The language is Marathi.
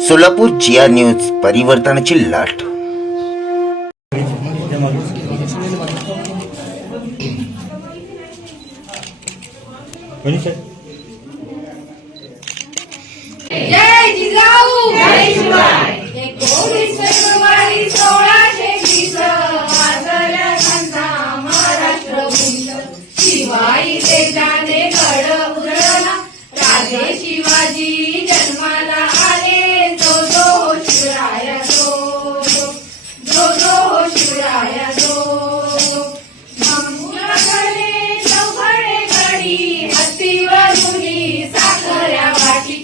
सोलापूर जिया न्यूज, परिवर्तनाची लाट. जय जिजाऊ जय शिवाय. 19 फेब्रुवारी 1620 वाचल्या संता महाराष्ट्र भूष. शिवाई तेजाने गड उधळला, राजे शिवाजी जन्माला आले. जो जो शिवराया जो, जो जो शिवराया जो. मंगळाकडे चौघडे गडी, हत्तीवरुनी साखऱ्या वाटी.